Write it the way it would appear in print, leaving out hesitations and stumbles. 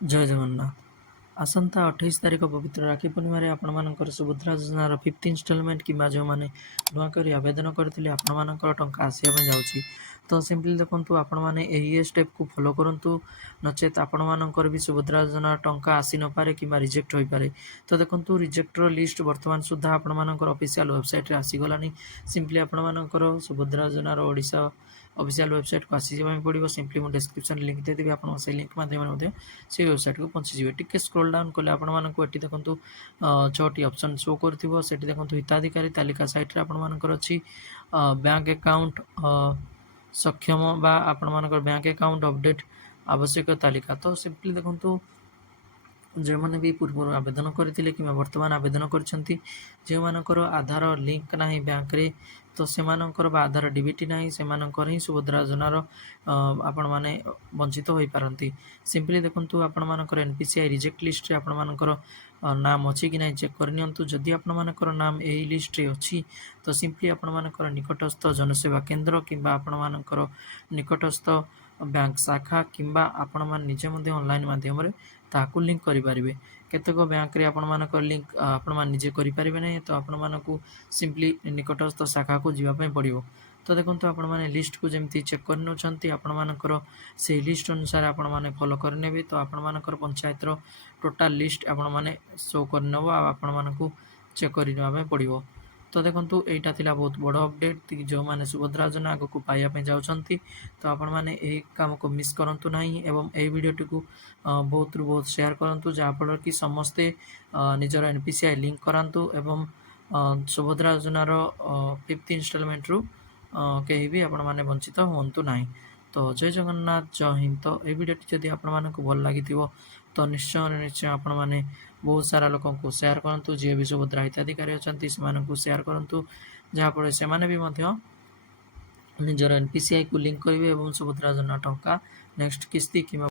जय जगन्नाथ। आसंता 28 तारिख पवित्र राखी पूर्णिमार आपणमानकर सुभद्रा योजनार 5th इन्स्टॉलमेंट किंबा जो मैंने नुआ कर आवेदन करते आपणमानकर टंका आसवा जाऊँगी। तो सिंपली देखो आपण मैंने यही स्टेप को फॉलो करूँ नचेत आपणमानकर भी सुभद्रा योजना टंका आसी नपे कि रिजेक्ट हो पारे। तो देखो रिजेक्टर लिस्ट बर्तमान सुधा आपणमानकर ऑफिशियल वेबसाइट आसीगलानी। सिंपली आपणमानकर सुभद्रा योजनार ओडिशा ऑफिशियल वेबसाइट को आसवा पड़ो। सिंपली मुझे डिस्क्रिप्शन लिंक देदेवी आप लिंक माध्यम से वेबसाइट को पहुँचीजे। टिके स्क्रॉल डाउन कले आपको देखो 6टी ऑप्शन शो कर देखो हिताधिकारी तालिका साइट आपंकर अच्छी बैंक अकाउंट सक्षम बा आपंकर बैंक अकाउंट अपडेट आवश्यक तालिका। तो सिंपली देखो जो मैंने भी पूर्व आवेदन करते कि बर्तमान आवेदन कर आधार लिंक ना बैंक रे तो सेमानकर आधार डीबीटी ना से सुभद्रा योजनार आपण मैंने वंचित हो पारती। सिंपली देखो आपर एनपीसीआई रिजेक्ट लिस्ट आपर नाम अच्छी कि ना चेक करनी। जदि आपर नाम यही लिस्ट अच्छी तो सिंपली आपर निकटस्थ जनसेवा केन्द्र कि आपर निकटस्थ बैंक शाखा कि आपण मैंने निजे ऑनलाइन माध्यम ताकू लिंक करेंगे। केतक बैंक रे आपण मानक लिंक आपण मान निजे करेंगे ना तो आपण मानक सिंपली निकटस्थ शाखा को जीवाई पड़ो। तो देखो आपण मैंने लिस्ट को जमी चेक कर आपण मानकर से लिस्ट अनुसार आपण मैंने फॉलो करने। तो आपण मानकर पंचायतर टोटाल लिस्ट आपण मैंने शो करनब आपण मानक चेक करने पड़ो। तो देखो यहाँ थिला बहुत बड़ अपडेट जो मैंने सुभद्रा योजना आग को पाइबा जाऊँगी। तो आपण मैंने यही काम को मिस करूँ ना एवं यही वीडियोटी को बहुत रु बहुत शेयर करूँ जहाँफल कि समस्ते निजर एनपीसीआई लिंक करातु एवं सुभद्रा योजनार 5th इन्स्टॉलमेंट रु कहीं भी आपण मैंने वंचित हूँ ना। तो जय जगन्नाथ, जय हिंद। तो ये वीडियोटी जदि आपको भल लगी तो निश्चय निश्चय आपण मैंने बहुत सारा लोक को शेयर करूँ जी भी सुभद्रा हिताधिकारी अच्छा से शेयर करूँ जहाँफल से निजर एनपीसीआई को लिंक करेंगे और सुभद्रा योजना टंका नेक्स्ट किस्ती कि